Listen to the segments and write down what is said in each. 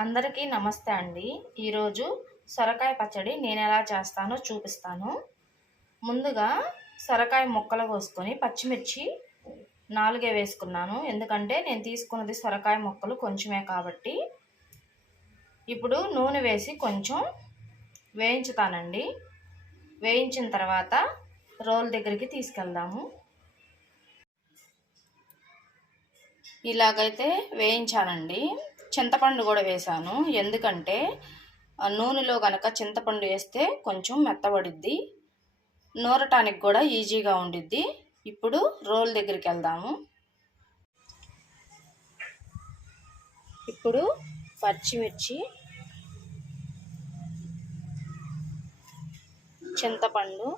అందరికీ నమస్తే అండి. ఈరోజు సొరకాయ పచ్చడి నేను ఎలా చేస్తానో చూపిస్తాను. ముందుగా సొరకాయ ముక్కలు కోసుకొని పచ్చిమిర్చి నాలుగే వేసుకున్నాను. ఎందుకంటే నేను తీసుకున్నది సొరకాయ ముక్కలు కొంచెమే కాబట్టి. ఇప్పుడు నూనె వేసి కొంచెం వేయించుతానండి. వేయించిన తర్వాత రోల్ దగ్గరికి తీసుకెళ్దాము. ఇలాగైతే వేయించానండి. చింతపండు కూడా వేసాను. ఎందుకంటే నూనెలో కనుక చింతపండు వేస్తే కొంచెం మెత్తబడిద్ది. నూరటానికి కూడా ఈజీగా ఉండిద్ది. ఇప్పుడు రోల్ దగ్గరికి వెళ్దాము. ఇప్పుడు పచ్చిమిర్చి చింతపండు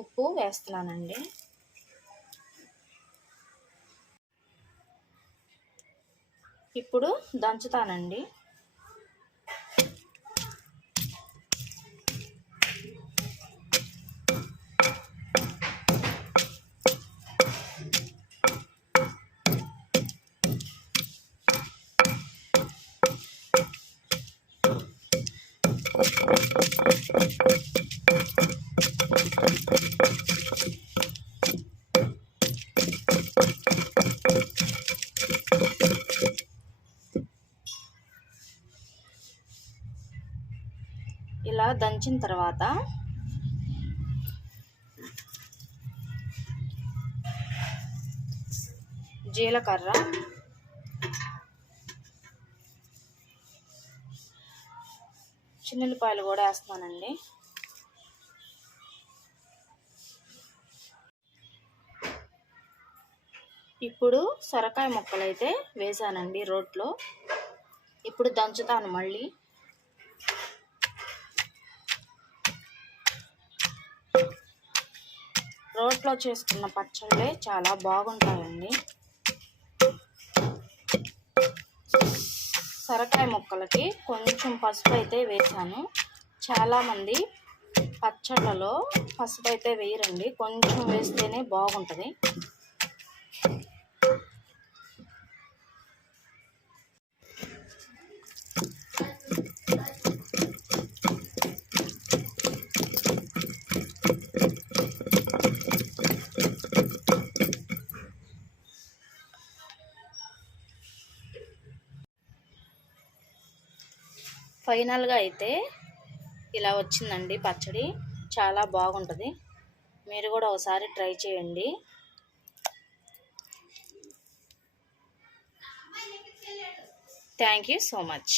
ఉప్పు వేస్తున్నానండి. ఇప్పుడు దంచుతానండి. ఇలా దంచిన తర్వాత జీలకర్ర చిన్నపాయలు కూడా వేస్తానండి ఇప్పుడు సొరకాయ ముక్కలు అయితే వేసానండి రోట్లో. ఇప్పుడు దంచుతాను మళ్ళీ. రోట్లో చేసుకున్న పచ్చళ్ళే చాలా బాగుంటాయండి. సొరకాయ ముక్కలకి కొంచెం పసుపు అయితే వేసాను. చాలామంది పచ్చళ్ళలో పసుపు అయితే వేయరండి. కొంచెం వేస్తేనే బాగుంటుంది. ఫైనల్గా అయితే ఇలా వచ్చిందండి పచ్చడి. చాలా బాగుంటుంది. మీరు కూడా ఒకసారి ట్రై చేయండి. Thank you so much.